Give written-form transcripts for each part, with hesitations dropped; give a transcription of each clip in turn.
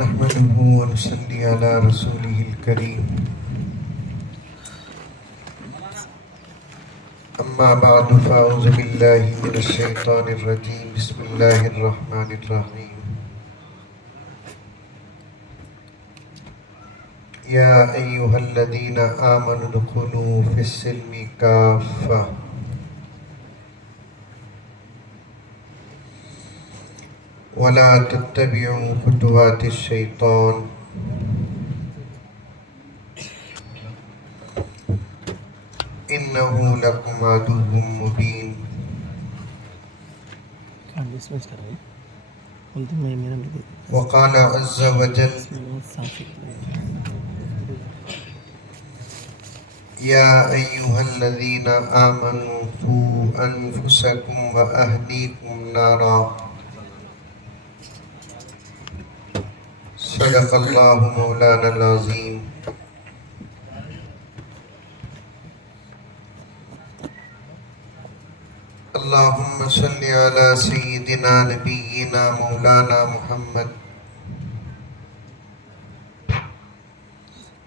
نحمده ونصلي على رسوله الكريم أما بعد فأعوذ بالله من الشيطان الرجيم بسم الله الرحمن الرحيم يا أيها الذين آمنوا ادخلوا في السلم كافة ولا تتبعوا خطوات الشيطان إنه لكم عدو مبين وقال عز وجل يا أيها الذين آمنوا قوا أنفسكم وأهليكم نارا صدق الله مولانا العظيم اللهم صل على سيدنا نبينا مولانا محمد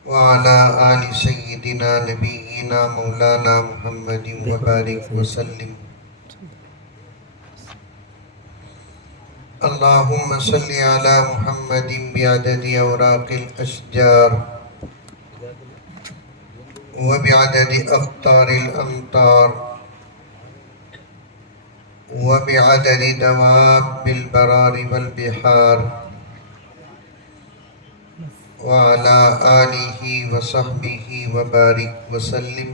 وعلى آل سيدنا نبينا مولانا محمد وبارك وسلم اللهم صل على محمد بعدد أوراق الأشجار وبعدد أقطار الأمطار وبعدد دواب البرار والبحار وعلى آله وصحبه وبارك وسلم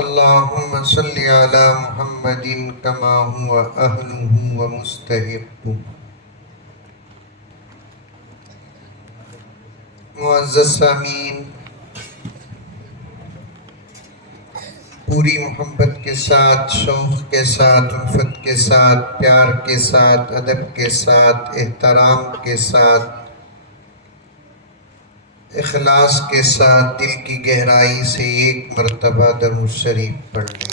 اللهم صل على محمد كما هو أهله ومستحقه معزز سامعین، پوری محبت کے ساتھ، شوق کے ساتھ، الفت کے ساتھ، پیار کے ساتھ، ادب کے ساتھ، احترام کے ساتھ، اخلاص کے ساتھ، دل کی گہرائی سے ایک مرتبہ درود شریف پڑھ لیں۔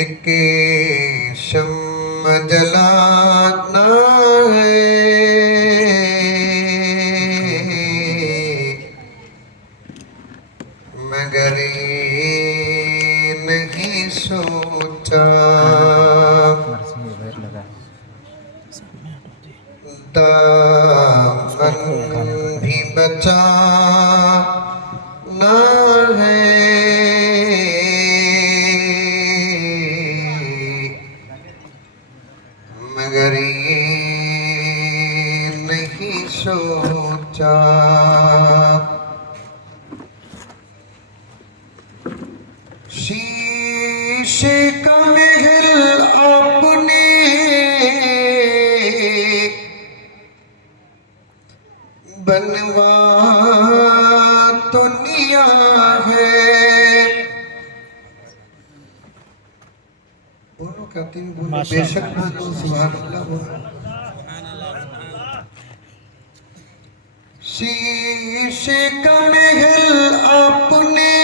ایک شمع جلانا ہے مگر یہ نہیں سوچا دامن بھی بچانا ہے مگر یہ نہیں سوچا شیشے کا محل آپ نے بنوا تو لیا ہے، بولو کہتے ہیں بولو بے شک بولو سبحان اللہ بولو۔ شیشے کا محل آپ نے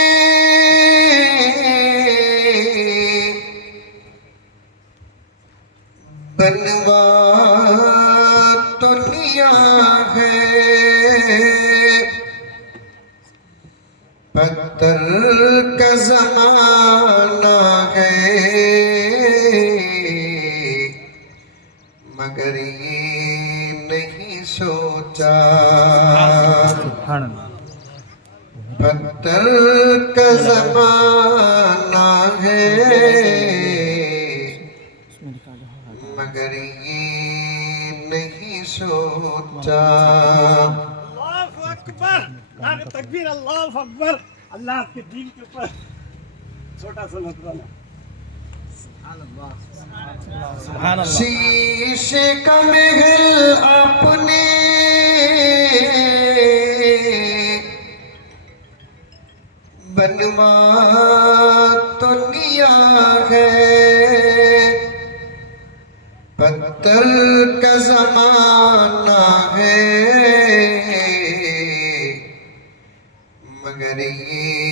بنوا تو لیا ہے، پتھر کا زمانہ ہے مگر یہ نہیں سوچا پتھر کا زمانہ ہے مگر یہ نہیں سوچا۔ اللہ اکبر، نعرہ تکبیر، اللہ اکبر، اللہ آپ کے دین کے اوپر چھوٹا سا نذرانہ۔ سبحان اللہ۔ شیشے کا محل آپ نے بنوا تو لیا ہے، پتھر کا زمانہ ہے مگر یہ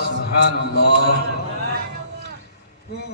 سبحان اللہ.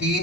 3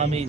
آمين.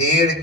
1.5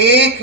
1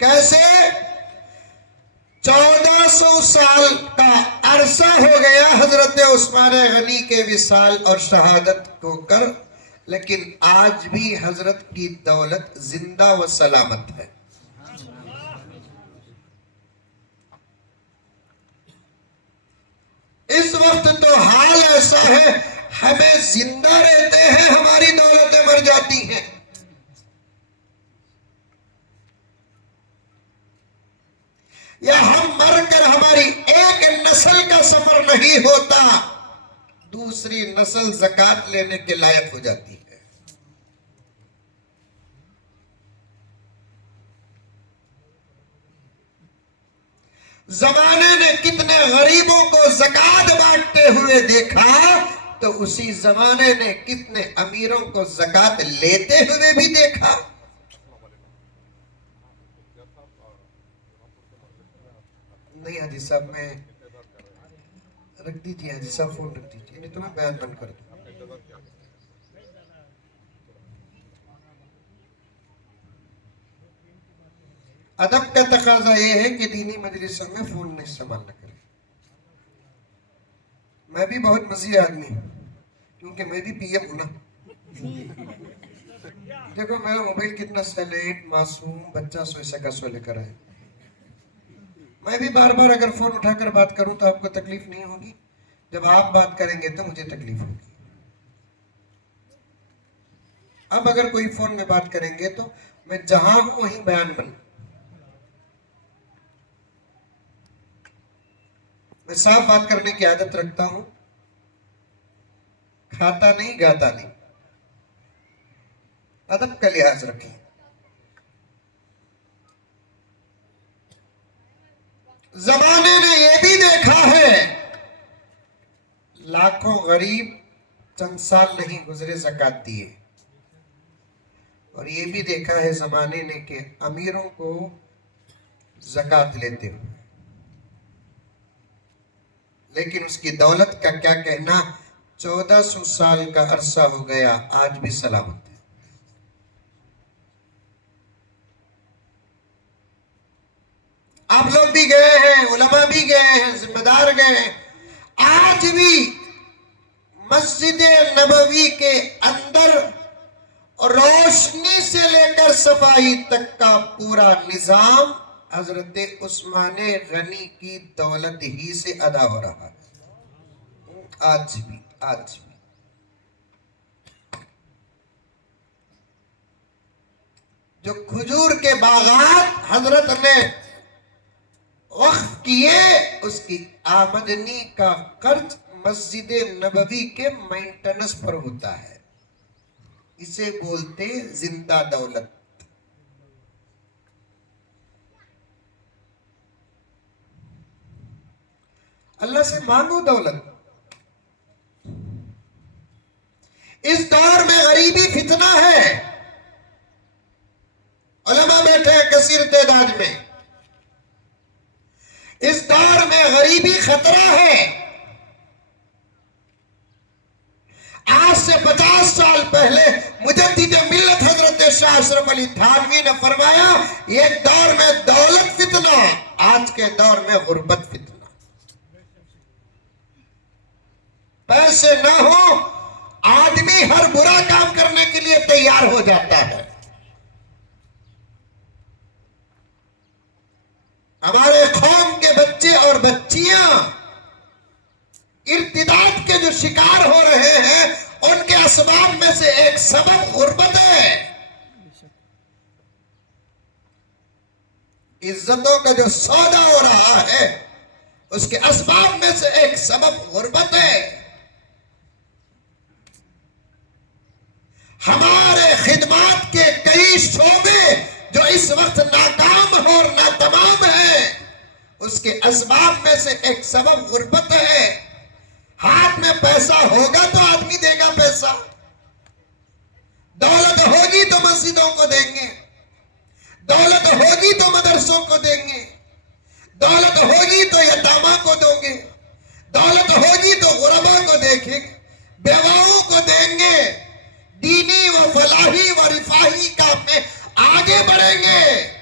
کیسے؟ 1400 سال کا عرصہ ہو گیا حضرت عثمان غنی کے وصال اور شہادت کو کر، لیکن آج بھی حضرت کی دولت زندہ و سلامت ہے۔ اس وقت تو حال ایسا ہے، ہمیں زندہ رہتے ہیں ہماری دولتیں مر جاتی ہیں۔ یا ہم مر کر ہماری ایک نسل کا سفر نہیں ہوتا، دوسری نسل زکوٰۃ لینے کے لائق ہو جاتی ہے۔ زمانے نے کتنے غریبوں کو زکوٰۃ بانٹتے ہوئے دیکھا، تو اسی زمانے نے کتنے امیروں کو زکوٰۃ لیتے ہوئے بھی دیکھا۔ نہیں حاجی صاحب، میں رکھ دیجیے، حاجی صاحب فون رکھ دیجیے، نہیں تو میں بیان بند کر دوں۔ ادب کا تقاضا یہ ہے کہ دینی مجلسوں میں فون نہیں استعمال نہ کریں۔ میں بھی بہت مزید آدمی ہوں، کیونکہ میں بھی پی ایم ہوں نا۔ دیکھو میرا موبائل کتنا سائلنٹ معصوم بچہ سوئے کا سو لے کر آئے۔ میں بھی بار بار اگر فون اٹھا کر بات کروں تو آپ کو تکلیف نہیں ہوگی، جب آپ بات کریں گے تو مجھے تکلیف ہوگی۔ اب اگر کوئی فون میں بات کریں گے تو میں جہاں ہوں وہیں بیان بن۔ میں صاف بات کرنے کی عادت رکھتا ہوں، کھاتا نہیں گاتا نہیں۔ ادب کا لحاظ رکھیں۔ زمانے نے یہ بھی دیکھا ہے، لاکھوں غریب چند سال نہیں گزرے زکوٰۃ دیے، اور یہ بھی دیکھا ہے زمانے نے کہ امیروں کو زکوٰۃ لیتے ہوئے، لیکن اس کی دولت کا کیا کہنا؟ 1400 سال کا عرصہ ہو گیا، آج بھی سلامت ہے۔ آپ لوگ بھی گئے ہیں، علماء بھی گئے ہیں، ذمہ دار گئے ہیں، آج بھی مسجد نبوی کے اندر روشنی سے لے کر صفائی تک کا پورا نظام حضرت عثمان غنی کی دولت ہی سے ادا ہو رہا ہے۔ آج بھی جو کھجور کے باغات حضرت نے وقف کیے، اس کی آمدنی کا خرچ مسجد نبوی کے مینٹننس پر ہوتا ہے۔ اسے بولتے زندہ دولت۔ اللہ سے مانگو دولت۔ اس دور میں غریبی فتنہ ہے، علماء بیٹھے ہیں کثیر تعداد میں۔ اس دور میں غریبی خطرہ ہے۔ آج سے 50 سال پہلے مجدد ملت حضرت شاہ اشرف علی تھانوی نے فرمایا، یہ دور میں دولت فتنہ، آج کے دور میں غربت فتنہ۔ پیسے نہ ہو آدمی ہر برا کام کرنے کے لیے تیار ہو جاتا ہے۔ ہمارے قوم کے بچے اور بچیاں ارتداد کے جو شکار ہو رہے ہیں، ان کے اسباب میں سے ایک سبب غربت ہے۔ عزتوں کا جو سودا ہو رہا ہے، اس کے اسباب میں سے ایک سبب غربت ہے۔ ہمارے خدمات کے کئی شعبے جو اس وقت ناکام اور ناتمام ہیں، اس کے اسباب میں سے ایک سبب غربت ہے۔ ہاتھ میں پیسہ ہوگا تو آدمی دے گا پیسہ، دولت ہوگی تو مسجدوں کو دیں گے، دولت ہوگی تو مدرسوں کو دیں گے، دولت ہوگی تو یتامہ کو دو گے، دولت ہوگی تو غربا کو دیکھیں، بیواؤں کو دیں گے، دینی و فلاحی و رفاہی کام میں آگے بڑھیں گے۔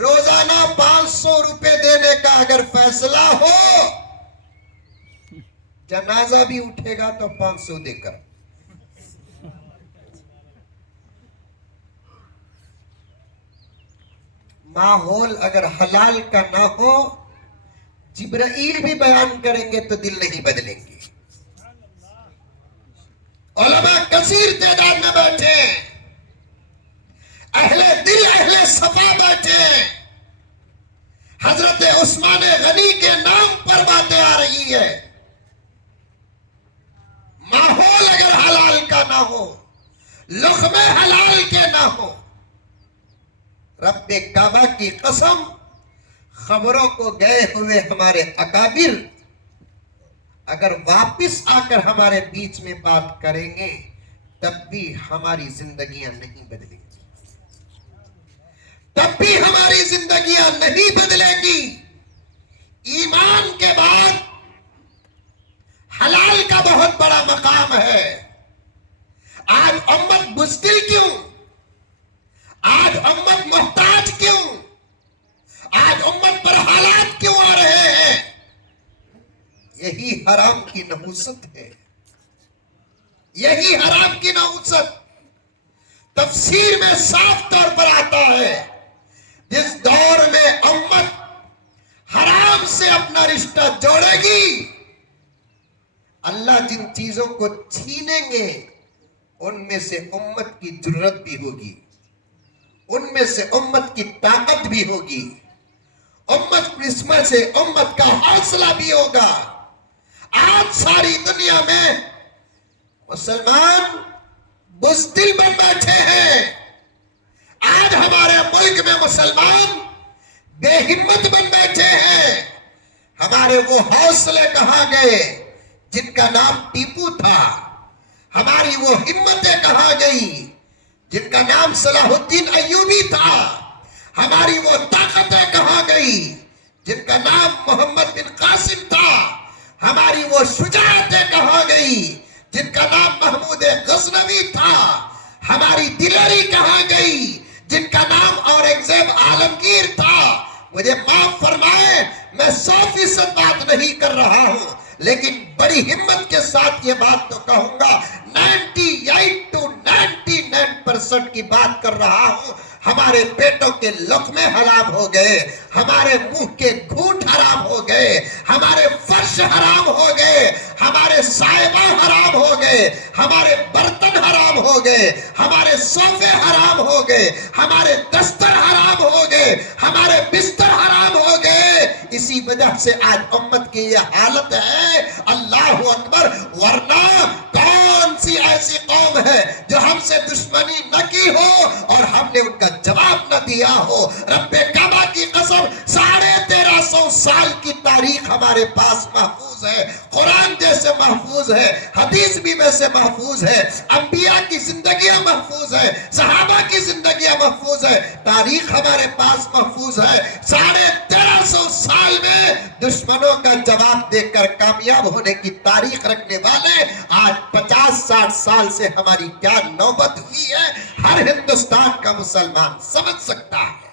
روزانہ 500 روپے دینے کا اگر فیصلہ ہو، جنازہ بھی اٹھے گا تو 500 دے کر. ماحول اگر حلال کا نہ ہو، جبرائیل بھی بیان کریں گے تو دل نہیں بدلیں گے. علماء کثیر تعداد میں بیٹھے ہیں، اہل دل اہل صفا بیٹھے ہیں. حضرت عثمان غنی کے نام پر باتیں آ رہی ہے. ماحول اگر حلال کا نہ ہو، لقمے حلال کے نہ ہو، رب کعبہ کی قسم، خبروں کو گئے ہوئے ہمارے اکابر اگر واپس آ کر ہمارے بیچ میں بات کریں گے تب بھی ہماری زندگیاں نہیں بدلیں گی، تب بھی ہماری زندگیاں نہیں بدلیں گی. ایمان کے بعد حلال کا بہت بڑا مقام ہے. آج امت بزدل کیوں؟ آج امت محتاج کیوں؟ آج امت پر حالات کیوں آ رہے ہیں؟ یہی حرام کی نحوست ہے، یہی حرام کی نحوست. تفسیر میں صاف طور پر آتا ہے، جس دور میں امت حرام سے اپنا رشتہ جوڑے گی، اللہ جن چیزوں کو چھینیں گے ان میں سے امت کی ضرورت بھی ہوگی، ان میں سے امت کی طاقت بھی ہوگی، اس میں سے امت کا حوصلہ بھی ہوگا. آج ساری دنیا میں مسلمان بزدل بن بیٹھے ہیں. آج ہمارے ملک میں مسلمان بے ہمت بن بیٹھے ہیں. ہمارے وہ حوصلے کہاں گئے جن کا نام ٹیپو تھا؟ ہماری وہ ہمتیں کہاں گئی جن کا نام صلاح الدین ایوبی تھا؟ ہماری وہ طاقتیں کہاں گئی جن کا نام محمد بن قاسم تھا؟ ہماری وہ شجاعتیں کہاں گئی جن کا نام محمود غزنوی تھا؟ ہماری دلری کہاں گئی جن کا نام اورنگزیب عالمگیر تھا؟ مجھے معاف فرمائیں، میں 100% بات نہیں کر رہا ہوں، لیکن بڑی ہمت کے ساتھ یہ بات تو کہوں گا، 98 to 99% کی بات کر رہا ہوں. ہمارے پیٹوں کے لقمے حرام ہو گئے، ہمارے منہ کے گھونٹ حرام ہو گئے، ہمارے فرش حرام ہو گئے، ہمارے صاحبہ حرام ہو گئے، ہمارے برتن حرام ہو گئے، ہمارے صوفے حرام ہو گئے، ہمارے دستر حرام ہو گئے، ہمارے بستر حرام ہو گئے. اسی وجہ سے آج امت کی یہ حالت ہے. اللہ اکبر. ورنہ کون سی ایسی قوم ہے جو ہم سے دشمنی نہ کی ہو اور ہم نے ان کا جواب نہ دیا ہو؟ رب کعبہ کی قسم، 1350 سال کی تاریخ ہمارے پاس محفوظ ہے. قرآن جیسے محفوظ ہے، حدیث بھی ویسے محفوظ ہے، انبیاء کی زندگیاں محفوظ ہے، صحابہ کی زندگیاں محفوظ ہے، تاریخ ہمارے پاس محفوظ ہے. 1350 سال میں دشمنوں کا جواب دے کر کامیاب ہونے کی تاریخ رکھنے والے آج 50-60 سال سے ہماری کیا نوبت ہوئی ہے، ہر ہندوستان کا مسلمان سمجھ سکتا ہے.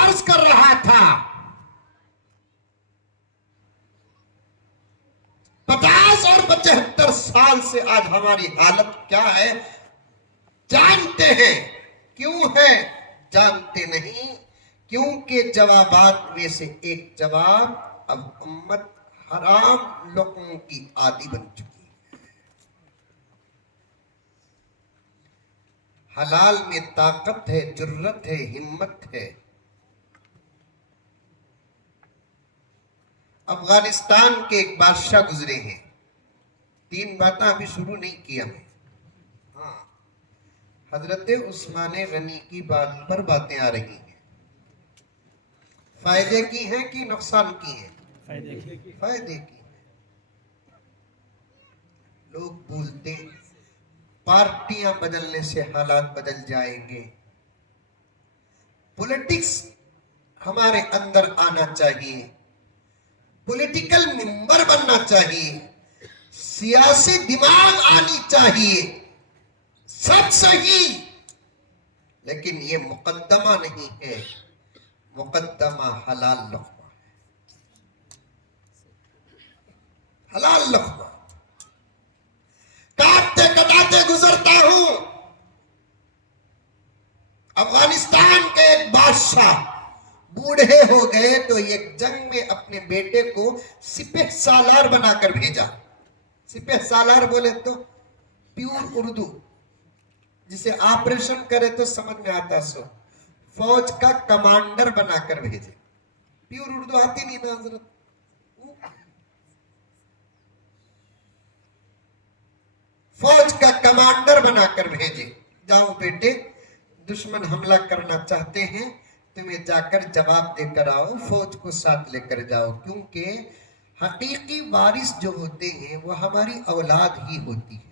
عرض کر رہا تھا 50 اور 75 سال سے آج ہماری حالت کیا ہے جانتے ہیں. کیوں ہے جانتے نہیں؟ کیونکہ جوابات میں سے ایک جواب اب امت حرام لوگوں کی عادی بن چکی ہے. حلال میں طاقت ہے، جرت ہے، ہمت ہے. افغانستان کے ایک بادشاہ گزرے ہیں. 3 باتیں ابھی شروع نہیں کیا میں. ہاں، حضرت عثمان غنی کی بات پر باتیں آ رہی ہیں. فائدے کی ہیں کہ نقصان کی ہیں؟ فائدے کی. لوگ بولتے پارٹیاں بدلنے سے حالات بدل جائیں گے. پولیٹکس ہمارے اندر آنا چاہیے، پولیٹیکل ممبر بننا چاہیے، سیاسی دماغ آنی چاہیے. سب صحیح، لیکن یہ مقدمہ نہیں ہے. مقدمہ حلال لقمہ، حلال لقمہ. کاٹتے کٹاتے گزرتا ہوں. افغانستان کے ایک بادشاہ بوڑھے ہو گئے تو ایک جنگ میں اپنے بیٹے کو سپہ سالار بنا کر بھیجا. سپہ سالار بولے تو پیور اردو، جسے آپریشن کرے تو سمجھ میں آتا سو. فوج کا کمانڈر بنا کر بھیجے. پیور اردو آتی نہیں نا حضرت. فوج کا کمانڈر بنا کر بھیجے. جاؤ بیٹے، دشمن حملہ کرنا چاہتے ہیں، تمہیں جا کر جواب دے کر آؤ، فوج کو ساتھ لے کر جاؤ. کیونکہ حقیقی وارث جو ہوتے ہیں وہ ہماری اولاد ہی ہوتی ہے.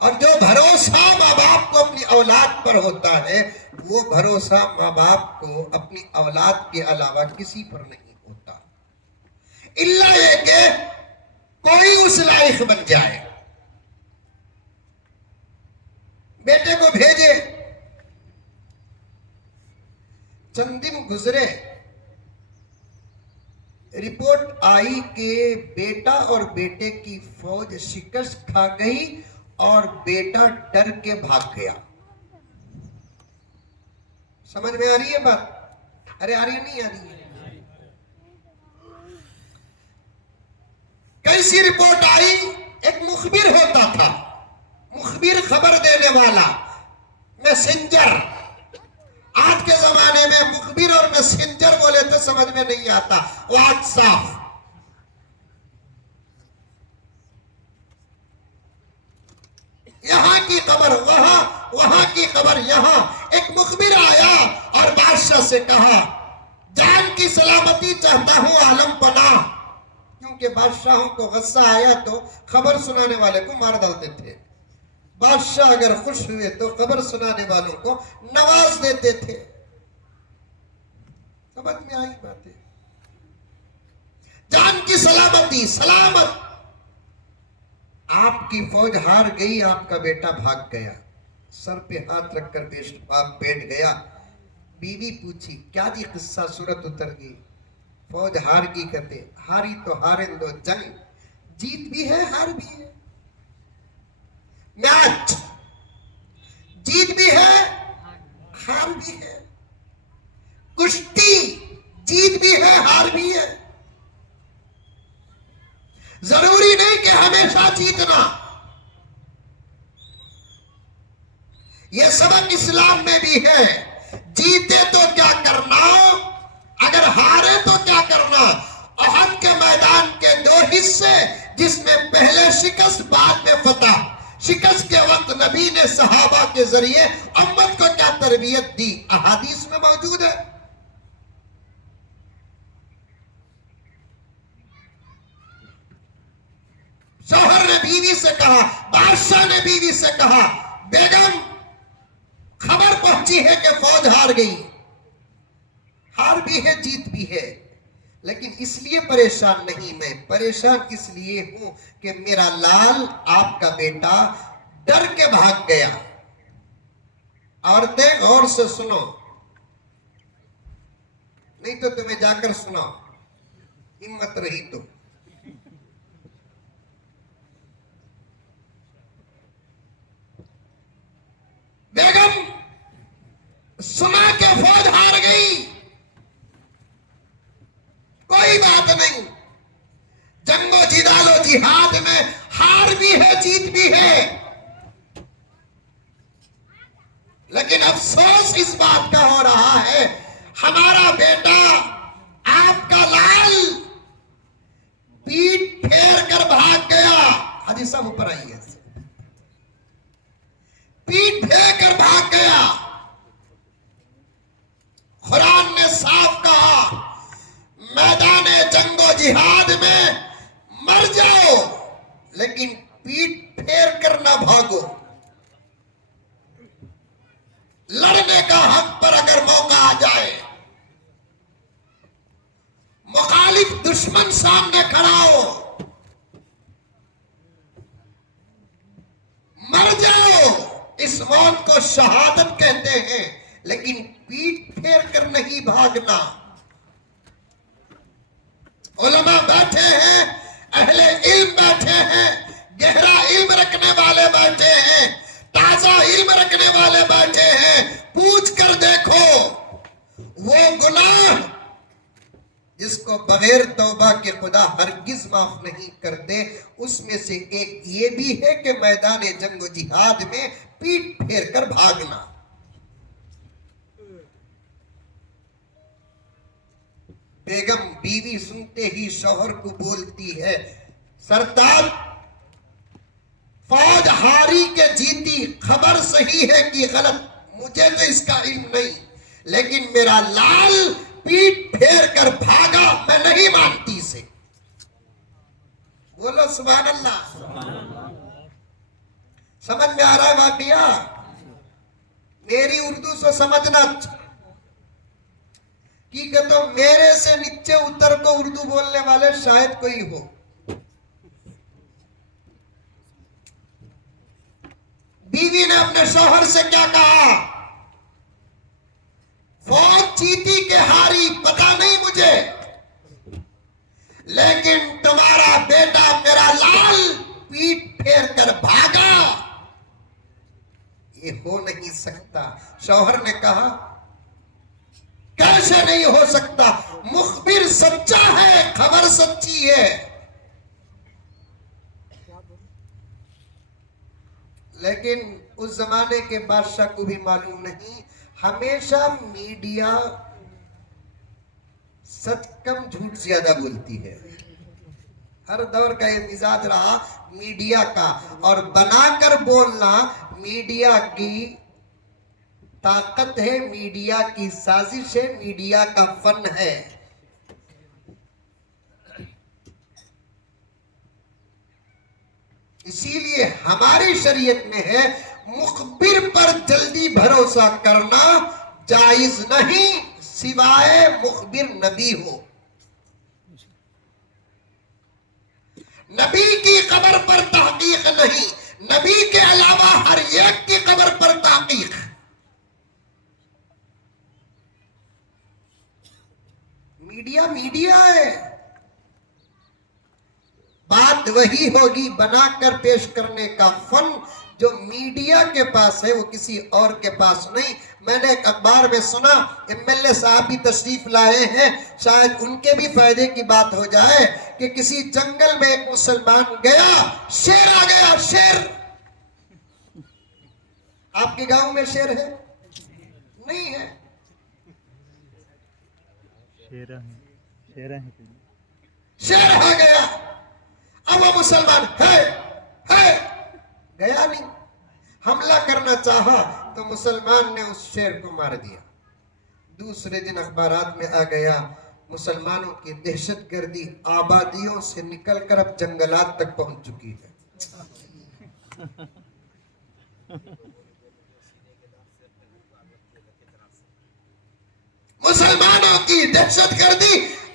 اور جو بھروسہ ماں باپ کو اپنی اولاد پر ہوتا ہے وہ بھروسہ ماں باپ کو اپنی اولاد کے علاوہ کسی پر نہیں ہوتا، الا یہ کہ کوئی اس لائق بن جائے. بیٹے کو بھیجے. چند دن گزرے، رپورٹ آئی کہ بیٹا اور بیٹے کی فوج شکست کھا گئی اور بیٹا ڈر کے بھاگ گیا. سمجھ میں آ رہی ہے بات؟ ارے آ رہی ہے نہیں آ رہی ہے؟ کیسی رپورٹ آئی؟ ایک مخبر ہوتا تھا، مخبر خبر دینے والا، میسنجر. آج کے زمانے میں مخبر اور میسنجر بولے تو سمجھ میں نہیں آتا. What's app. یہاں کی خبر وہاں، وہاں کی خبر یہاں. ایک مخبر آیا اور بادشاہ سے کہا جان کی سلامتی چاہتا ہوں عالم پناہ. کیونکہ بادشاہوں کو غصہ آیا تو خبر سنانے والے کو مار ڈالتے تھے. بادشاہ اگر خوش ہوئے تو خبر سنانے والوں کو نواز دیتے تھے. سمجھ میں آئی باتیں؟ جان کی سلامتی، سلامت. آپ کی فوج ہار گئی، آپ کا بیٹا بھاگ گیا. سر پہ ہاتھ رکھ کر باپ بیٹھ گیا. بیوی پوچھی کیا جی قصہ؟ صورت اتر گئی. فوج ہار گئی. کہتے ہاری تو ہارن دو، جنگ جیت بھی ہے ہار بھی ہے. میچ جیت بھی ہے ہار بھی ہے. کشتی جیت بھی ہے ہار بھی ہے. ضروری نہیں کہ ہمیشہ جیتنا. یہ سبق اسلام میں بھی ہے. جیتے تو کیا کرنا، اگر ہارے تو کیا کرنا. احد کے میدان کے 2 حصے، جس میں پہلے شکست بعد میں فتح. شکست کے وقت نبی نے صحابہ کے ذریعے امت کو کیا تربیت دی، احادیث میں موجود ہے. شوہر نے بیوی سے کہا، بادشاہ نے بیوی سے کہا بیگم خبر پہنچی ہے کہ فوج ہار گئی. ہار بھی ہے جیت بھی ہے، لیکن اس لیے پریشان نہیں، میں پریشان اس لیے ہوں کہ میرا لال آپ کا بیٹا ڈر کے بھاگ گیا۔ عورتیں غور سے سنو، نہیں تو تمہیں جا کر سناؤ، ہمت رہی تو۔ بیگم سنا کہ فوج ہار گئی، کوئی بات نہیں، جنگ و جدال و جہاد میں ہار بھی ہے جیت بھی ہے، لیکن افسوس اس بات کا ہو رہا ہے ہمارا بیٹا آپ کا لال پیٹ پھیر کر بھاگ گیا۔ حدیث صاحب اوپر آئیے، پیٹ پھیر کر بھاگ گیا۔ قرآن نے صاف کہا میدان جنگ و جہاد میں مر جاؤ لیکن پیٹ پھیر کر نہ بھاگو۔ لڑنے کا حق پر اگر موقع آ جائے، مخالف دشمن سامنے کھڑا ہو، مر جاؤ، اس موت کو شہادت کہتے ہیں، لیکن پیٹ پھیر کر نہیں بھاگنا۔ علماء بیٹھے ہیں، اہل علم بیٹھے ہیں، گہرا علم رکھنے والے بیٹھے ہیں، تازہ علم رکھنے والے بیٹھے ہیں، پوچھ کر دیکھو وہ گناہ جس کو بغیر توبہ کے خدا ہرگز معاف نہیں کرتے، اس میں سے ایک یہ بھی ہے کہ میدان جنگ و جہاد میں پیٹ پھیر کر بھاگنا۔ بیگم بیوی سنتے ہی شوہر کو بولتی ہے، سردار فوج ہاری کے جیتی، خبر صحیح ہے کہ غلط مجھے تو اس کا علم نہیں، لیکن میرا لال پیٹ پھیر کر بھاگا، میں نہیں مانتی اسے۔ بولو سبحان اللہ۔ سمجھ میں آ رہا ہے واقعہ؟ میری اردو سے سمجھنا کہ تو میرے سے نیچے اتر کو اردو بولنے والے شاید کوئی ہو۔ بیوی نے اپنے شوہر سے کیا کہا؟ فوج جیتی کہ ہاری پتا نہیں مجھے، لیکن تمہارا بیٹا میرا لال پیٹ پھیر کر بھاگا، یہ ہو نہیں سکتا۔ شوہر نے کہا کیسے نہیں ہو سکتا؟ مخبر سچا ہے، خبر سچی ہے، لیکن اس زمانے کے بادشاہ کو بھی معلوم نہیں، ہمیشہ میڈیا سچ کم جھوٹ زیادہ بولتی ہے۔ ہر دور کا یہ مزاج رہا میڈیا کا، اور بنا کر بولنا میڈیا کی طاقت ہے، میڈیا کی سازش ہے، میڈیا کا فن ہے۔ اسی لیے ہماری شریعت میں ہے مخبر پر جلدی بھروسہ کرنا جائز نہیں سوائے مخبر نبی ہو۔ نبی کی قبر پر تحقیق نہیں، نبی کے علاوہ ہر ایک کی قبر پر تحقیق۔ میڈیا میڈیا ہے، بات وہی ہوگی، بنا کر پیش کرنے کا فن جو میڈیا کے پاس ہے وہ کسی اور کے پاس نہیں۔ میں نے ایک اخبار میں سنا، MLA صاحب بھی تشریف لائے ہیں، شاید ان کے بھی فائدے کی بات ہو جائے، کہ کسی جنگل میں ایک مسلمان گیا، شیر آ گیا، شیر۔ آپ کے گاؤں میں شیر ہے؟ نہیں ہے۔ شیر آ گیا، اب وہ مسلمان ہے گیا نہیں، حملہ کرنا چاہا تو مسلمان نے اس شیر کو مار دیا۔ دوسرے دن اخبارات میں آ گیا مسلمانوں کی دہشت گردی آبادیوں سے نکل کر اب جنگلات تک پہنچ چکی ہے۔ مسلمانوں کی دہشت گردی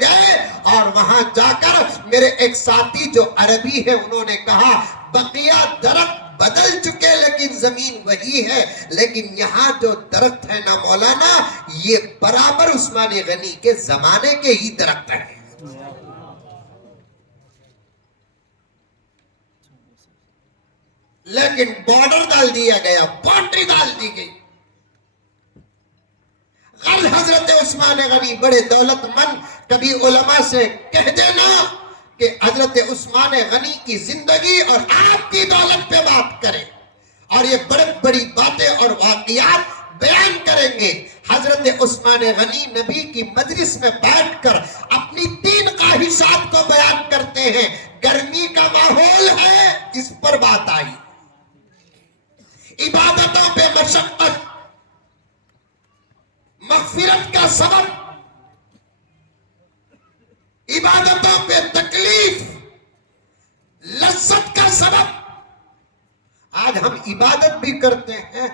گئے اور وہاں جا کر میرے ایک ساتھی جو عربی ہے انہوں نے کہا بقیہ درخت بدل چکے لیکن زمین وہی ہے، لیکن یہاں جو درخت ہے نا مولانا یہ برابر عثمان غنی کے زمانے کے ہی درخت ہیں، لیکن بارڈر ڈال دیا گیا، باؤنڈری ڈال دی گئی۔ غل حضرت عثمان غنی بڑے دولت مند، کبھی علماء سے کہہ دینا کہ حضرت عثمان غنی کی زندگی اور آپ کی دولت پہ بات کریں اور یہ بڑی بڑی باتیں اور واقعات بیان کریں گے۔ حضرت عثمان غنی نبی کی مجلس میں بیٹھ کر اپنی 3 خواہشات کو بیان کرتے ہیں۔ گرمی کا ماحول ہے، اس پر بات آئی، عبادتوں پہ مشقت، مغفرت کا سبب، عبادتوں پہ تکلیف، لذت کا سبب۔ آج ہم عبادت بھی کرتے ہیں،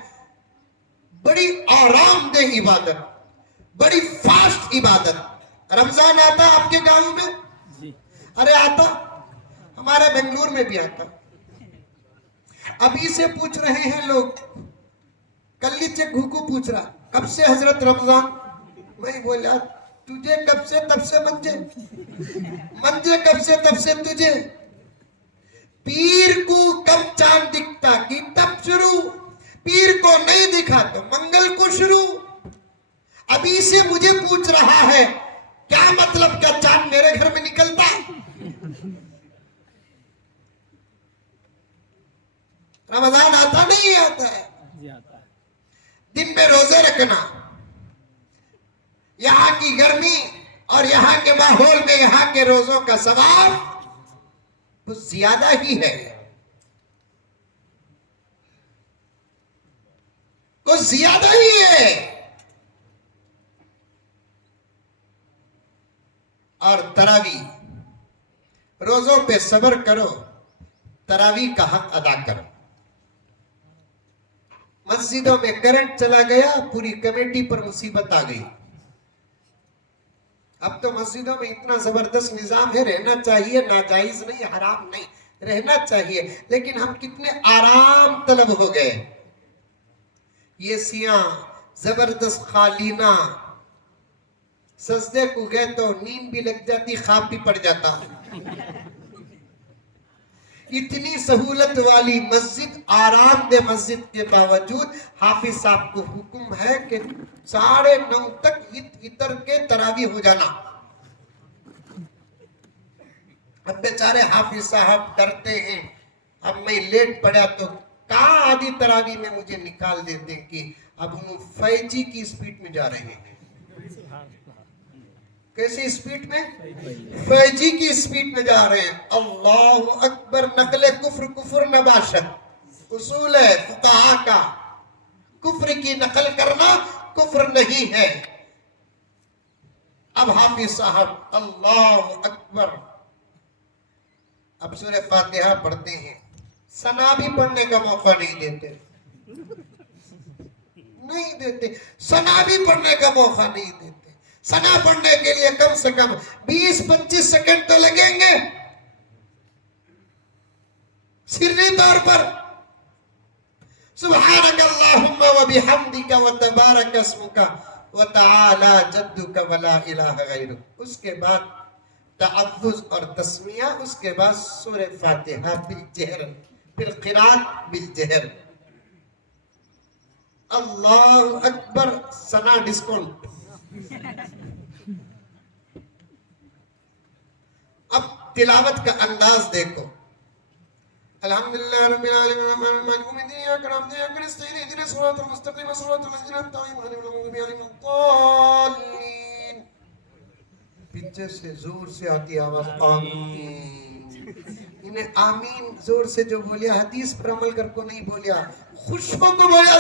بڑی آرام دہ عبادت، بڑی فاسٹ عبادت۔ رمضان آتا آپ کے گاؤں میں؟ ارے آتا، ہمارے بنگلور میں بھی آتا۔ ابھی سے پوچھ رہے ہیں لوگ، کلی سے گھوکو پوچھ رہا کب سے حضرت رمضان؟ میں بولا تجھے کب سے؟ تب سے منجے، منجے کب سے؟ تب سے تجھے۔ پیر کو کب چاند دکھتا کی تب شروع، پیر کو نہیں دکھا تو منگل کو شروع۔ ابھی سے مجھے پوچھ رہا ہے کیا مطلب کیا چاند میرے گھر میں نکلتا؟ رمضان آتا نہیں آتا ہے؟ دن میں روزے رکھنا، یہاں کی گرمی اور یہاں کے ماحول میں یہاں کے روزوں کا ثواب کچھ زیادہ ہی ہے، کچھ زیادہ ہی ہے۔ اور تراویح، روزوں پہ صبر کرو، تراویح کا حق ادا کرو۔ مسجدوں میں کرنٹ چلا گیا، پوری کمیٹی پر مصیبت آ گئی۔ اب تو مسجدوں میں اتنا زبردست نظام ہے، رہنا چاہیے، ناجائز نہیں، حرام نہیں، رہنا چاہیے، لیکن ہم کتنے آرام طلب ہو گئے۔ یہ سیاں زبردست قالینہ، سجدے کو گئے تو نیند بھی لگ جاتی، خواب بھی پڑ جاتا۔ اتنی سہولت والی مسجد، آرام دہ مسجد کے باوجود حافظ صاحب کو حکم ہے کہ 9:30 تک وتر کے تراویح ہو جانا۔ اب بیچارے حافظ صاحب ڈرتے ہیں، اب میں لیٹ پڑا تو کہاں آدھی تراویح میں مجھے نکال دیتے کہ اب ہم 5G کی سپیڈ میں جا رہے ہیں۔ کیسی سپیڈ میں؟ 5G کی سپیڈ میں جا رہے ہیں۔ اللہ اکبر، نقل کفر کفر نباشت، اصول ہے فقہاء کا، کفر کی نقل کرنا کفر نہیں ہے۔ اب حافظ صاحب اللہ اکبر، اب سورہ فاتحہ پڑھتے ہیں، ثنا بھی پڑھنے کا موقع نہیں دیتے، نہیں دیتے، ثنا بھی پڑھنے کا موقع نہیں دیتے۔ ثنا پڑھنے کے لیے کم سے کم 20-25 سیکنڈ تو لگیں گے سری طور پر۔ سبحانک اللہم و بحمدک و تبارک اسمک و تعالی جدک و لا الہ غیرک۔ اس کے بعد تعوذ اور تسمیہ، اس کے بعد سورہ فاتحہ بالجہر، پھر قرات بالجہر۔ اللہ اکبر، ثنا ڈسکاؤنٹ۔ اب تلاوت کا انداز دیکھو۔ الحمدللہ رب العالمین الرحمن الرحیم مالک یوم الدین ایاک نعبد و ایاک نستعین اهدنا الصراط المستقیم صراط الذین انعمت علیہم غیر المغضوب علیہم ولا الضالین۔ پیچھے سے زور سے آتی آواز آمین۔ انہیں آمین زور سے جو بولیا حدیث پر عمل کر کو نہیں بولیا، خوشبو کو بولیا۔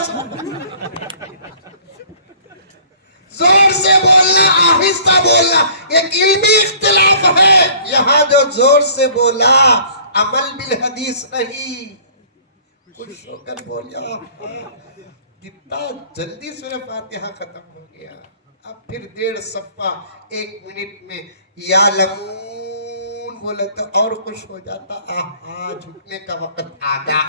زور سے بولنا، آہستہ بولنا، ایک علمی اختلاف ہے۔ یہاں جو زور سے بولا عمل بالحدیث نہیں، خوش ہو کر بولیا۔ کتنا جلدی سورہ فاتحہ ختم ہو گیا۔ اب پھر 1.5 صفحہ 1 منٹ میں یا لمون بولے تو اور خوش ہو جاتا، آہا جھکنے کا وقت آ گیا۔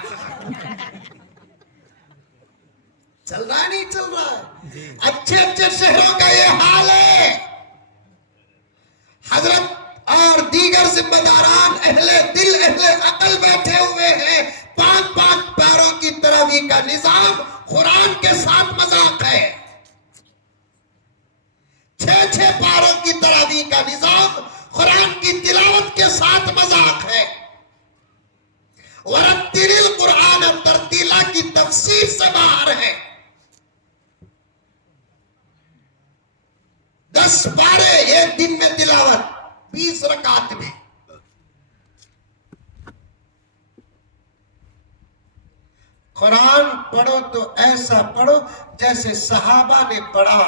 چل رہا ہے نہیں چل رہا ہے؟ اچھے اچھے شہروں کا یہ حال ہے۔ حضرت اور دیگر ذمہ داران اہل دل اہل عقل بیٹھے ہوئے ہیں، 5 پیروں کی تراویح کا نظام قرآن کے ساتھ مذاق ہے، 6 پاروں کی تراویح کا نظام قرآن کی تلاوت کے ساتھ مذاق ہے۔ ورتل القرآن ترتیلا کی تفسیر سے باہر ہے۔ 10 پارے ایک دن میں تلاوت، 20 رکعت میں۔ قرآن پڑھو تو ایسا پڑھو جیسے صحابہ نے پڑھا،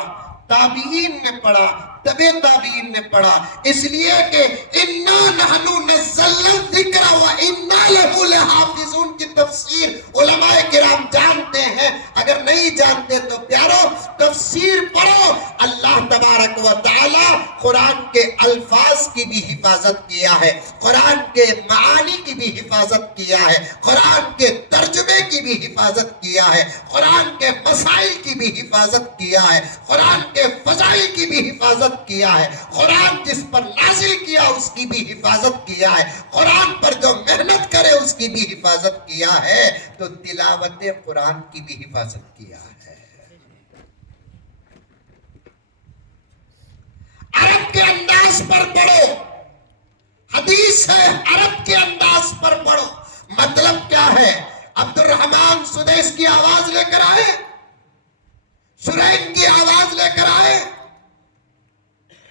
تابعین نے پڑھا، تبع تابعین نے پڑھا، اس لیے کہ اِنَّا نَحْنُ نَزَّلْنَا الذِّكْرَ وَإِنَّا لَهُ لَحَافِظُونَ کی تفسیر علماء کرام جانتے ہیں۔ اگر نہیں جانتے تو پیارو تفسیر پڑھو۔ اللہ تبارک و تعالی قرآن کے الفاظ کی بھی حفاظت کیا ہے، قرآن کے معانی کی بھی حفاظت کیا ہے، قرآن کے ترجمے کی بھی حفاظت کیا ہے، قرآن کے مسائل کی بھی حفاظت کیا ہے، قرآن کے فضائل کی بھی حفاظت کیا ہے، قرآن جس پر نازل کیا اس کی بھی حفاظت کیا ہے، قرآن پر جو محنت کرے اس کی بھی حفاظت کیا ہے، تو تلاوت قرآن کی بھی حفاظت کیا ہے۔ عرب کے انداز پر پڑھو، حدیث ہے عرب کے انداز پر پڑھو۔ مطلب کیا ہے؟ عبد الرحمن سدیس کی آواز لے کر آئے، شرین کی آواز لے کر آئے،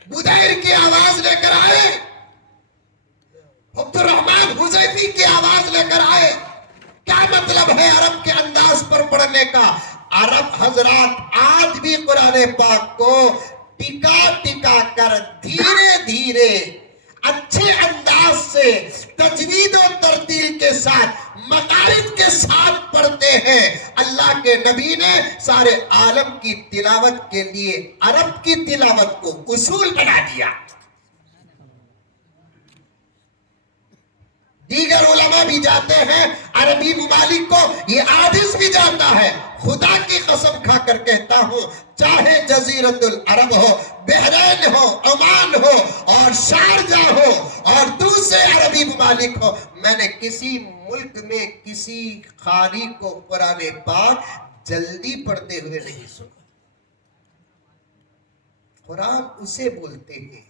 بدیر کی آواز لے کر آئے، عبد الرحمن حذیفی کی آواز لے کر آئے۔ کیا مطلب ہے عرب کے انداز پر پڑھنے کا؟ عرب حضرات آج بھی قرآن پاک کو ٹکا ٹکا کر دھیرے دھیرے اچھے انداز سے تجوید و ترتیل کے ساتھ مقارب کے ساتھ پڑھتے ہیں۔ اللہ کے نبی نے سارے عالم کی تلاوت کے لیے عرب کی تلاوت کو اصول بنا دیا۔ دیگر علماء بھی جاتے ہیں عربی ممالک کو، یہ عاجز بھی جانتا ہے۔ خدا کی قسم کھا کر کہتا ہوں، چاہے جزیرت العرب ہو، بحرین ہو، عمان ہو اور شارجہ ہو اور دوسرے عربی ممالک ہو، میں نے کسی ملک میں کسی قاری کو قرآن پاک جلدی پڑھتے ہوئے نہیں سنا۔ قرآن اسے بولتے ہیں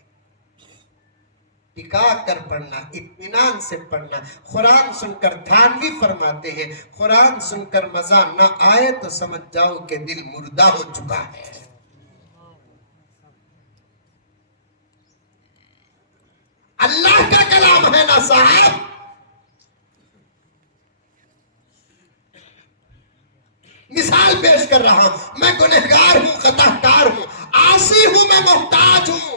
ٹکا کر پڑھنا، اطمینان سے پڑھنا۔ قرآن سن کر تھانوی فرماتے ہیں، قرآن سن کر مزہ نہ آئے تو سمجھ جاؤ کہ دل مردہ ہو چکا ہے۔ اللہ کا کلام ہے نا صاحب۔ مثال پیش کر رہا ہوں، میں گنہگار ہوں، خطا کار ہوں، عاصی ہوں، میں محتاج ہوں،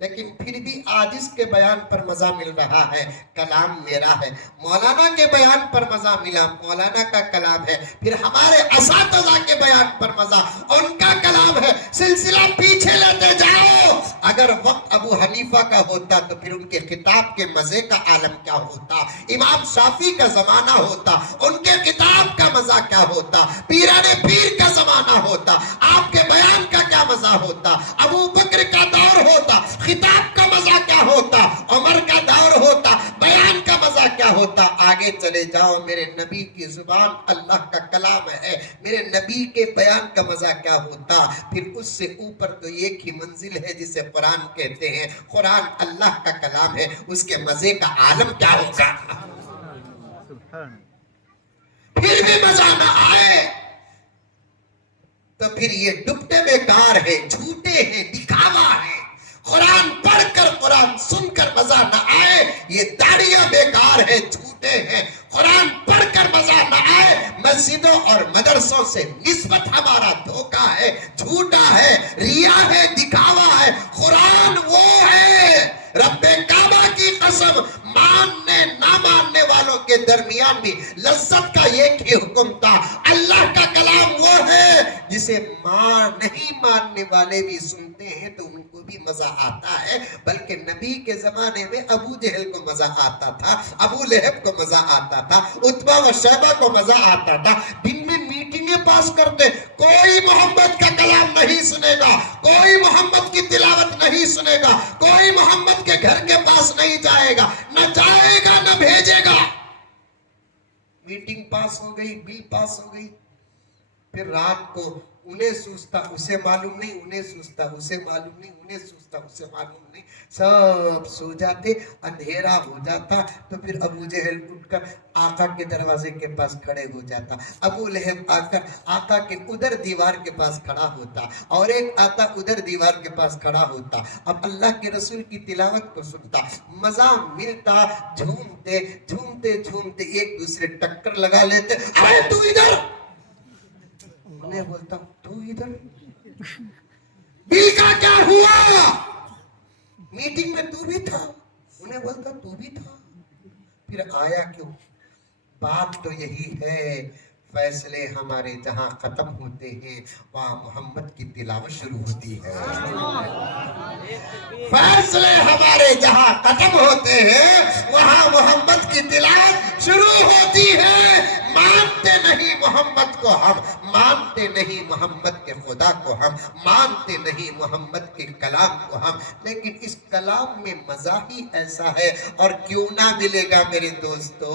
لیکن پھر بھی عاجز کے بیان پر مزہ مل رہا ہے، کلام میرا ہے۔ مولانا کے بیان پر مزہ ملا، مولانا کا کلام ہے۔ پھر ہمارے اساتذہ کے بیان پر مزہ، ان کا کلام ہے۔ سلسلہ پیچھے لیتے جاؤ۔ اگر وقت ابو حنیفہ کا ہوتا تو پھر ان کے خطاب کے مزے کا عالم کیا ہوتا؟ امام شافعی کا زمانہ ہوتا، ان کے کتاب کا مزہ کیا ہوتا؟ پیران پیر کا زمانہ ہوتا، آپ کے بیان کا کیا مزہ ہوتا؟ ابو بکر کا دور ہوتا، خطاب کا مزہ کیا ہوتا؟ عمر کا دور ہوتا، بیان کا مزہ کیا ہوتا؟ آگے چلے جاؤ، میرے نبی کی زبان اللہ کا کلام ہے، میرے نبی کے بیان کا مزہ کیا ہوتا؟ پھر اس سے اوپر تو ایک ہی منزل ہے جسے قرآن کہتے ہیں۔ قرآن اللہ کا کلام ہے، اس کے مزے کا عالم کیا ہوگا؟ پھر بھی مزہ نہ آئے تو پھر یہ ڈبتے بیکار ہے، جھوٹے ہیں، دکھاوا ہے۔ قرآن پڑھ کر قرآن سن کر مزہ نہ آئے، یہ داڑیاں بیکار ہے، جھوٹے ہیں۔ قرآن پڑھ کر مزہ نہ آئے، مسجدوں اور مدرسوں سے نسبت ہمارا دھوکہ ہے، جھوٹا ہے، ریا ہے، دکھاوا ہے۔ قرآن وہ ہے، رب کعبہ کی قسم، ماننے نہ ماننے والوں کے درمیان بھی لذت کا ایک ہی حکم تھا. اللہ کا کلام وہ ہے جسے نہیں ماننے والے بھی سنتے ہیں تو ان کو بھی مزہ آتا ہے. بلکہ نبی کے زمانے میں ابو جہل کو مزہ آتا تھا, ابو لہب کو مزہ آتا تھا, عتبہ و شیبہ کو مزہ آتا تھا. دن میں میٹنگیں پاس کرتے, کوئی محمد کا کلام نہیں سنے گا, کوئی محمد کی تلاوت نہیں سنے گا, کوئی محمد کے گھر کے پاس نہیں جائے گا, نہ جائے گا نہ بھیجے گا. میٹنگ پاس ہو گئی, بل پاس ہو گئی, پھر رات کو انہیں سوچتا اسے معلوم نہیں, انہیں سوچتا اسے معلوم نہیں, انہیں سوچتا اسے معلوم نہیں, سب سو جاتے, اندھیرا ہو جاتا. تو پھر ابو جہل اٹھ کر آقا کے دروازے کے پاس کھڑے ہو جاتا, ابو لہب آ کر آقا کے ادھر دیوار کے پاس کھڑا ہوتا, اور ایک آتا ادھر دیوار کے پاس کھڑا ہوتا. اب اللہ کے رسول کی تلاوت کو سنتا, مزہ ملتا, جھومتے جھومتے جھومتے ایک دوسرے ٹکر لگا لیتے. ارے تو ادھر, انہیں بولتا تو ادھر, بل کا کیا ہوا, میٹنگ میں تو بھی تھا, انہیں بولتا تو بھی تھا, پھر آیا کیوں. بات تو یہی ہے, فیصلے ہمارے جہاں ختم ہوتے ہیں وہاں محمد کی تلاوت شروع ہوتی ہے. فیصلے ہمارے جہاں ختم ہوتے ہیں وہاں محمد کی تلاوت شروع ہوتی ہے. مانتے نہیں محمد کو ہم, مانتے نہیں محمد کے خدا کو ہم, مانتے نہیں محمد کے کلام کو ہم, لیکن اس کلام میں مزہ ہی ایسا ہے. اور کیوں نہ ملے گا میرے دوستو,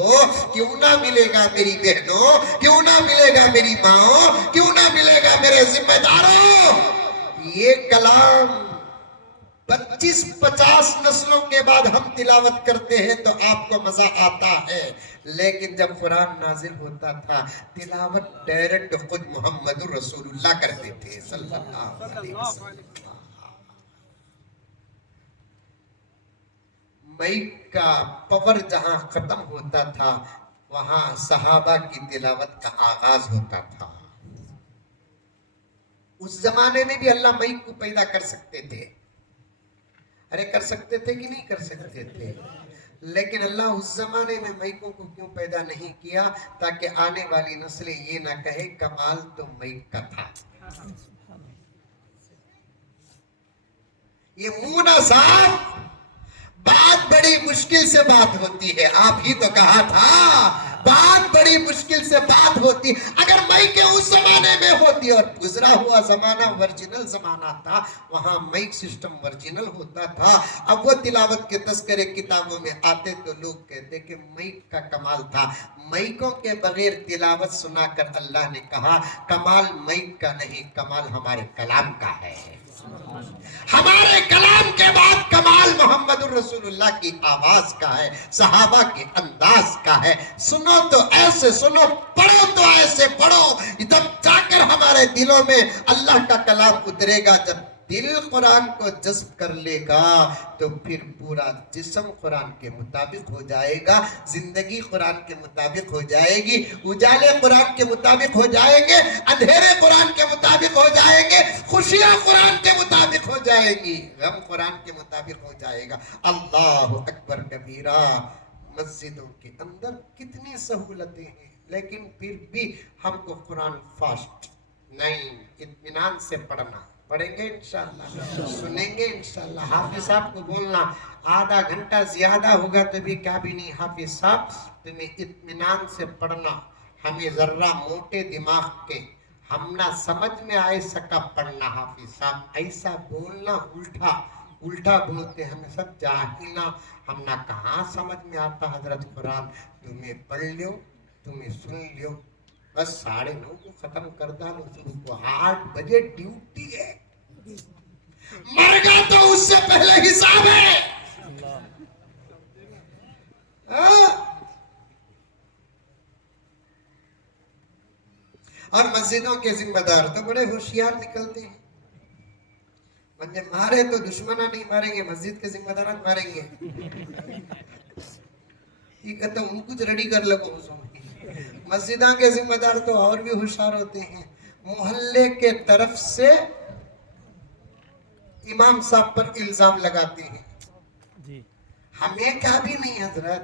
کیوں نہ ملے گا میری بہنوں, کیوں نہ ملے گا میری ماں, کیوں نہ ملے گا میرے ذمہ داروں. یہ کلام 25-50 نسلوں کے بعد ہم تلاوت کرتے ہیں تو آپ کو مزہ آتا ہے, لیکن جب قرآن نازل ہوتا تھا تلاوت ڈائریکٹ خود محمد رسول اللہ کرتے تھے صلی اللہ علیہ وسلم. مائک کا پاور جہاں ختم ہوتا تھا وہاں صحابہ کی تلاوت کا آغاز ہوتا تھا. اس زمانے میں بھی اللہ مائک کو پیدا کر سکتے تھے, ارے کر سکتے تھے کہ نہیں کر سکتے تھے, لیکن اللہ اس زمانے میں مائکوں کو کیوں پیدا نہیں کیا, تاکہ آنے والی نسلیں یہ نہ کہے کمال تو مائک کا تھا. یہ منہ نہ صاف, بات بڑی مشکل سے بات ہوتی ہے. آپ ہی تو کہا تھا بات بڑی مشکل سے بات ہوتی. اگر مائکیں اس زمانے میں ہوتی, اور گزرا ہوا زمانہ ورجنل زمانہ تھا, وہاں مائک سسٹم ورجنل ہوتا تھا. اب وہ تلاوت کے تذکرے کتابوں میں آتے تو لوگ کہتے کہ مائک کا کمال تھا. مائکوں کے بغیر تلاوت سنا کر اللہ نے کہا کمال مائک کا نہیں, کمال ہمارے کلام کا ہے. ہمارے کلام کے بعد کمال محمد الرسول اللہ کی آواز کا ہے, صحابہ کے انداز کا ہے. سنو تو ایسے سنو, پڑھو تو ایسے پڑھو, جب جا کر ہمارے دلوں میں اللہ کا کلام اترے گا. جب دل قرآن کو جذب کر لے گا تو پھر پورا جسم قرآن کے مطابق ہو جائے گا, زندگی قرآن کے مطابق ہو جائے گی, اجالے قرآن کے مطابق ہو جائیں گے, اندھیرے قرآن کے مطابق ہو جائیں گے, خوشیاں قرآن کے مطابق ہو جائے گی, غم قرآن کے مطابق ہو جائے گا. اللہ اکبر کبیرہ. مسجدوں کے اندر کتنی سہولتیں ہیں, لیکن پھر بھی ہم کو قرآن فاسٹ نہیں, اطمینان سے پڑھنا. پڑھیں گے انشاءاللہ, سنیں گے انشاءاللہ. حافظ صاحب کو بولنا آدھا گھنٹہ زیادہ ہوگا تو بھی کیا بھی نہیں, حافظ صاحب تمہیں اطمینان سے پڑھنا. ہمیں ذرہ موٹے دماغ کے, ہم نہ سمجھ میں آئے سکا پڑھنا. حافظ صاحب ایسا بولنا, الٹا بولتے, ہمیں سب جاہلنا, ہم نہ کہاں سمجھ میں آتا حضرت قرآن. تمہیں پڑھ لیو, تمہیں سن لیو, بس 9:30 کو ختم کر ڈالو. صبح کو 8 بجے ڈیوٹی ہے, مر گا تو اس سے پہلے حساب ہے. اور مسجدوں کے ذمہ دار تو بڑے ہوشیار نکلتے ہیں. مجھے مارے تو دشمنہ نہیں ماریں گے, مسجد کے ذمہ داران ماریں گے. یہ کہتا ہوں کچھ ریڈی کر لگو. مسجدوں کے ذمہ دار تو اور بھی ہوشیار ہوتے ہیں. محلے کے طرف سے امام صاحب پر الزام لگاتے ہیں. ہمیں کیا بھی نہیں حضرت,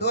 2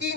3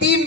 3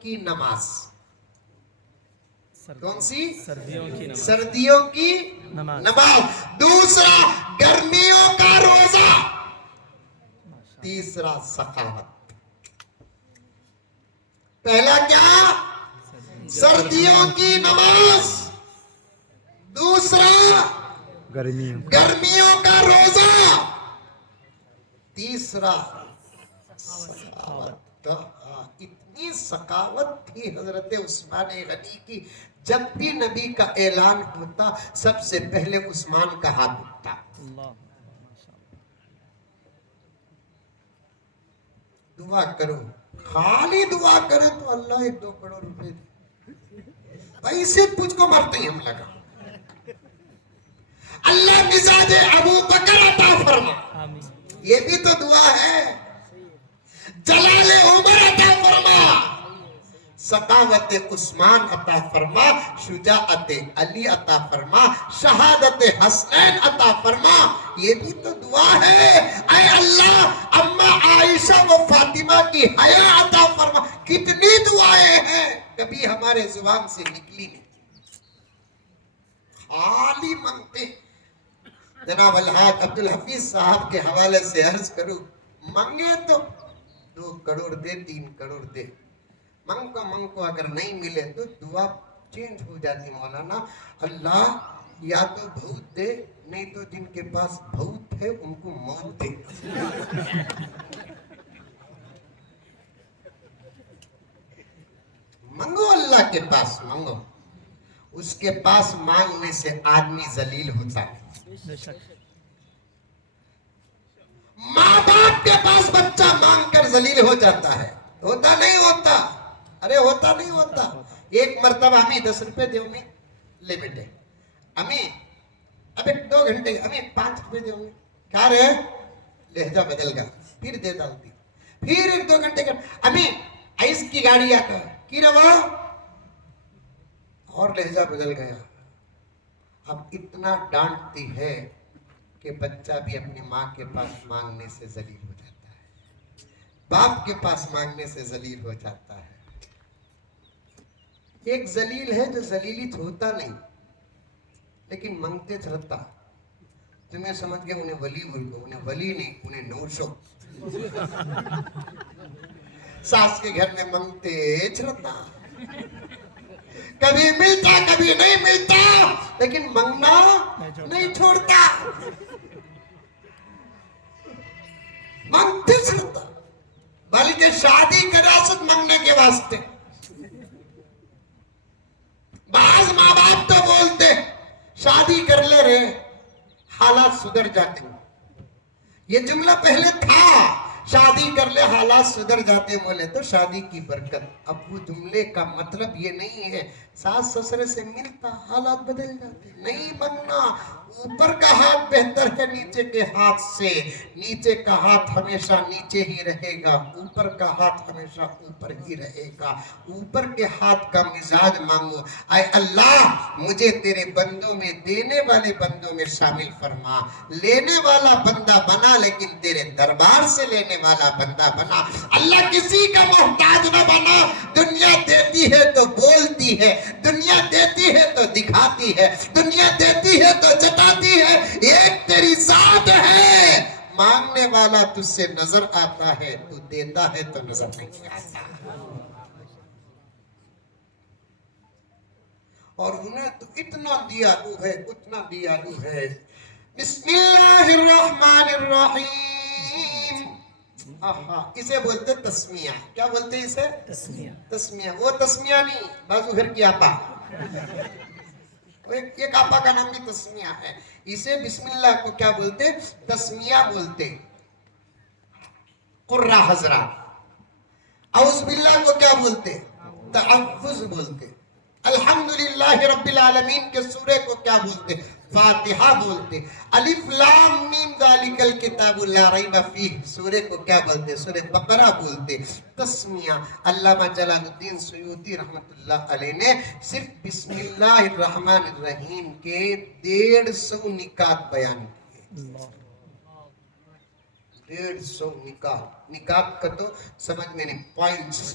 کی نماز. کون سی؟ سردیوں کی نماز. سردیوں کی نماز. نماز. دوسرا گرمیوں کا روزہ. تیسرا سخاوت. پہلا کیا؟ سردیوں کی نماز. دوسرا گرمیوں کا روزہ. تیسرا سخاوت. اتنی سخاوت تھی حضرت عثمان غنی کی، جب بھی نبی کا اعلان ہوتا سب سے پہلے عثمان کا ہاتھ اٹھتا. اللہ. دعا کرو، خالی دعا کرے تو اللہ 1-2 کروڑ روپے دے. پیسے تجھ کو مرتے ہی ہم لگا. اللہ مزاج ابو بکر عطا فرما. آمین. یہ بھی تو دعا ہے. جلال عمر عطا فرما. سخاوت عثمان عطا فرما. شجاعت علی عطا فرما. شہادت حسنین عطا فرما. یہ بھی تو دعا ہے. اے اللہ اما عائشہ و فاطمہ کی حیا عطا فرما. کتنی دعائیں ہیں کبھی ہمارے زبان سے نکلی نہیں. خالی منگتے. جناب الحاج عبدالحفیظ صاحب کے حوالے سے عرض کروں، منگے تو 2 کروڑ دے، 3 کروڑ دے. منگ کو اگر نہیں ملے تو دعا چینج ہو جاتی مولانا. اللہ یا تو بھوت دے، نہیں تو جن کے پاس بھوت ہے ان کو موت دے. منگو، اللہ کے پاس منگو. اس کے پاس مانگنے سے آدمی ذلیل ہوتا ہے. بے شک. ماں باپ کے پاس بچہ مانگ کر ذلیل ہو جاتا ہے. ہوتا نہیں ہوتا؟ ارے ہوتا نہیں ہوتا. ایک مرتبہ امی 10 روپے دے امی. لے بیٹے. امی اب 2 گھنٹے. امی 5 روپے دے امی. کیا رہے؟ لہجہ بدل گا. پھر دے ڈالتی. پھر 1-2 گھنٹے کا. امی آئس کی گاڑی آتا کی روا. اور لہجہ بدل گیا. اب اتنا ڈانٹتی ہے کہ بچہ بھی اپنی ماں کے پاس مانگنے سے ذلیل ہو جاتا ہے. باپ کے پاس مانگنے سے ذلیل ہو جاتا ہے. ایک ذلیل ہے جو ذلیلی ہوتا نہیں لیکن منگتے چلتا. تمہیں سمجھ گئے انہیں ولی بول گئے. انہیں ولی نہیں، انہیں نوشو. ساس کے گھر میں منگتے چلتا. کبھی ملتا کبھی نہیں ملتا لیکن منگنا نہیں چھوڑتا. منگتے چلتا. بلکہ شادی کا ریاست مانگنے کے واسطے. بعض ماں باپ تو بولتے شادی کر لے رہے حالات سدھر جاتے ہیں. یہ جملہ پہلے تھا، شادی کر لے حالات سدھر جاتے. بولے تو شادی کی برکت. اب وہ جملے کا مطلب یہ نہیں ہے ساس سسرے سے ملتا حالات بدل جاتے. نہیں منگنا. اوپر کا ہاتھ بہتر ہے نیچے کے ہاتھ سے. نیچے کا ہاتھ ہمیشہ نیچے ہی رہے گا، اوپر کا ہاتھ ہمیشہ اوپر ہی رہے گا. اوپر کے ہاتھ کا مزاج مانگو. اے اللہ مجھے تیرے بندوں میں، دینے والے بندوں میں شامل فرما. لینے والا بندہ بنا لیکن تیرے دربار سے لینے والا بندہ بنا. اللہ کسی کا محتاج نہ بنا. دنیا دیتی ہے تو بولتی ہے، دنیا دیتی ہے تو دکھاتی ہے، دنیا دیتی ہے تو جتاتی ہے. ایک تیری ذات ہے، مانگنے والا تجھ سے نظر آتا ہے، تو دیتا ہے تو نظر نہیں آتا. اور انہیں تو اتنا دیالو ہے، اتنا دیالو ہے. بسم اللہ الرحمن الرحیم. اسے بولتے تسمیہ. کیا بولتے اسے؟ تسمیہ. تسمیہ. وہ تسمیہ نہیں، بازو گھر کی آپا. ایک آپا کا نام بھی تسمیہ ہے. اسے بسم اللہ کو کیا بولتے؟ تسمیہ بولتے. قرہ حضرات. اعوذ باللہ کو کیا بولتے؟ تحفظ بولتے. الحمدللہ رب العالمین کے سورے کو کیا بولتے؟ فاتحہ بولتے. الف لام میم ذالک الکتاب لا ریب فیہ سورے کو کیا بولتے؟ سورہ بقرہ بولتے. تسمیہ. علامہ جلال الدین سیوطی رحمت اللہ علیہ نے صرف بسم اللہ الرحمن الرحیم کے 150 نکات بیان کیے. 150 نکات. نکات کا تو سمجھ میں نہیں، پوائنٹس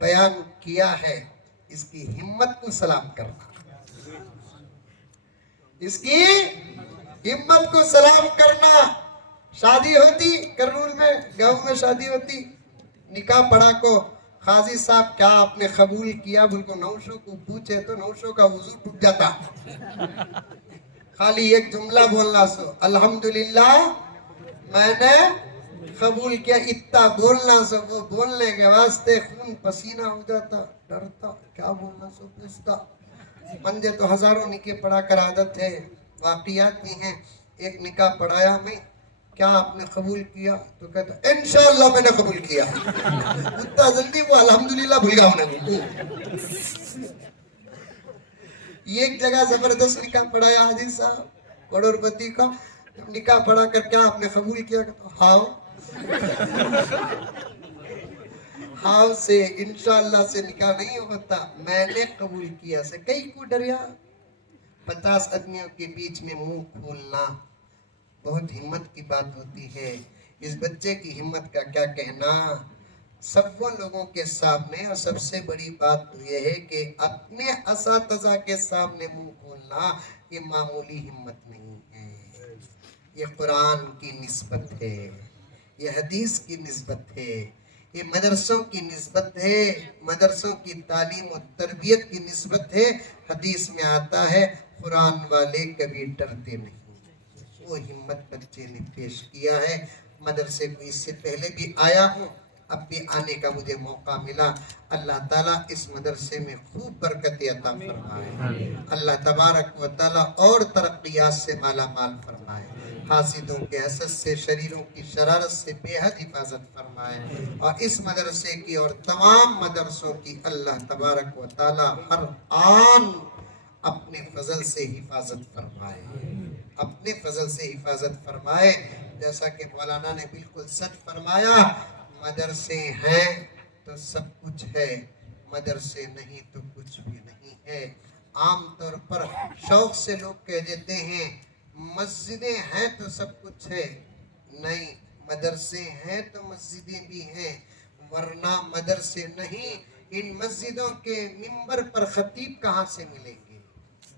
بیان کیا ہے، اس کی ہمت کو سلام کرنا، اس کی ہمت کو سلام کرنا۔ شادی ہوتی کرنول میں، گاؤں میں شادی ہوتی، نکاح پڑھا کو قاضی صاحب کیا آپ نے قبول کیا بول کو نوشوں کو پوچھے تو نوشوں کا وضو ٹوٹ جاتا، خالی ایک جملہ بولنا سو الحمدللہ میں نے قبول کیا، اتنا بولنا سو، وہ بولنے کے واسطے خون پسینہ ہو جاتا، ڈرتا کیا بولنا سو پوچھتا۔ بندے تو ہزاروں نکاح پڑھا کر عادت ہے، واقعات بھی ہیں۔ ایک نکاح پڑھایا میں، کیا آپ نے قبول کیا؟ تو کہتا انشاءاللہ میں نے قبول کیا، اتنا جلدی وہ الحمدللہ بھول گیا انہیں کو۔ ایک جگہ زبردست نکاح پڑھایا حاجی صاحب کروڑ پتی کا، نکاح پڑھا کر کیا آپ نے قبول کیا؟ ہاں ہاں سے انشاءاللہ سے نکاح نہیں ہوتا، میں نے قبول کیا سے کئی کو ڈریا۔ 50 آدمیوں کے بیچ میں منہ کھولنا بہت ہمت کی بات ہوتی ہے۔ اس بچے کی ہمت کا کیا کہنا، سب وہ لوگوں کے سامنے، اور سب سے بڑی بات تو یہ ہے کہ اپنے اساتذہ کے سامنے منہ کھولنا، یہ معمولی ہمت نہیں ہے، یہ قرآن کی نسبت ہے، یہ حدیث کی نسبت ہے، یہ مدرسوں کی نسبت ہے، مدرسوں کی تعلیم و تربیت کی نسبت ہے۔ حدیث میں آتا ہے قرآن والے کبھی ڈرتے نہیں، وہ ہمت بچے نے پیش کیا ہے۔ مدرسے کو اس سے پہلے بھی آیا ہوں، اب بھی آنے کا مجھے موقع ملا۔ اللہ تعالیٰ اس مدرسے میں خوب برکت عطا فرمائے، اللہ تبارک و تعالیٰ اور ترقیات سے مالا مال فرمائے، حاسدوں کے حسد سے، شریروں کی شرارت سے بے حد حفاظت فرمائے، اور اس مدرسے کی اور تمام مدرسوں کی اللہ تبارک و تعالیٰ ہر آن اپنے فضل سے حفاظت فرمائے، اپنے فضل سے حفاظت فرمائے۔ جیسا کہ مولانا نے بالکل سچ فرمایا، مدرسے ہیں تو سب کچھ ہے، مدرسے نہیں تو کچھ بھی نہیں ہے۔ عام طور پر شوق سے لوگ کہہ دیتے ہیں مسجدیں ہیں تو سب کچھ ہے، نہیں، مدرسے ہیں تو مسجدیں بھی ہیں، ورنہ مدرسے نہیں، ان مسجدوں کے منبر پر خطیب کہاں سے ملیں گے،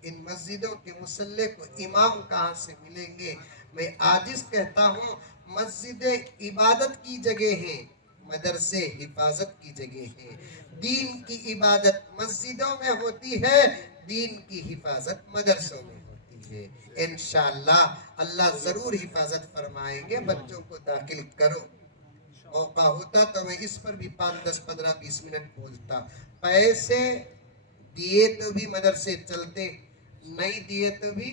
ان مسجدوں کے مصلی کو امام کہاں سے ملیں گے۔ میں عاجز کہتا ہوں مسجد عبادت کی جگہ ہیں، مدرسے حفاظت کی جگہ ہیں۔ دین کی عبادت مسجدوں میں ہوتی ہے، دین کی حفاظت مدرسوں میں ہوتی ہے۔ انشاءاللہ اللہ ضرور حفاظت فرمائیں گے۔ بچوں کو داخل کرو، موقع ہوتا تو میں اس پر بھی 5 10 15 20 منٹ بولتا۔ پیسے دیے تو بھی مدرسے چلتے، نہیں دیے تو بھی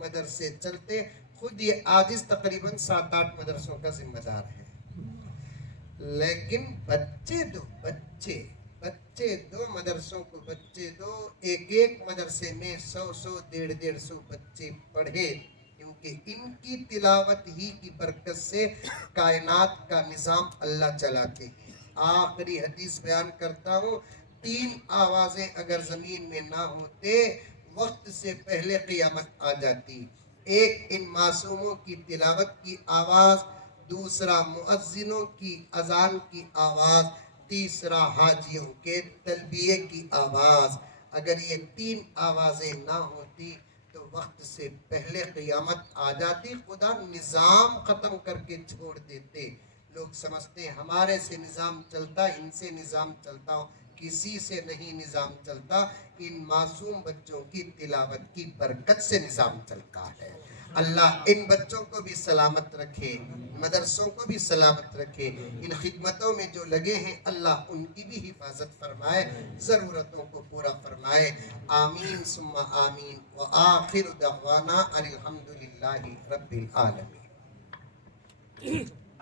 مدرسے چلتے۔ خود یہ عاجز تقریباً 7 8 مدرسوں کا ذمہ دار ہے، لیکن بچے دو مدرسوں کو بچے دو، ایک مدرسے میں 100 100 150 بچے پڑھے، کیونکہ ان کی تلاوت ہی کی برکت سے کائنات کا نظام اللہ چلاتے ہیں۔ آخری حدیث بیان کرتا ہوں، 3 آوازیں اگر زمین میں نہ ہوتے وقت سے پہلے قیامت آ جاتی۔ ایک ان معصوموں کی تلاوت کی آواز، دوسرا مؤذنوں کی اذان کی آواز، تیسرا حاجیوں کے تلبیے کی آواز۔ اگر یہ 3 آوازیں نہ ہوتی تو وقت سے پہلے قیامت آ جاتی، خدا نظام ختم کر کے چھوڑ دیتے۔ لوگ سمجھتے ہیں ہمارے سے نظام چلتا، ان سے نظام چلتا ہو، کسی سے نہیں نظام چلتا، ان معصوم بچوں کی تلاوت کی برکت سے نظام چلتا ہے۔ اللہ ان بچوں کو بھی سلامت رکھے، مدرسوں کو بھی سلامت رکھے، ان خدمتوں میں جو لگے ہیں اللہ ان کی بھی حفاظت فرمائے، ضرورتوں کو پورا فرمائے، آمین ثم آمین، وآخر دعوانا ان الحمدللہ رب العالمین۔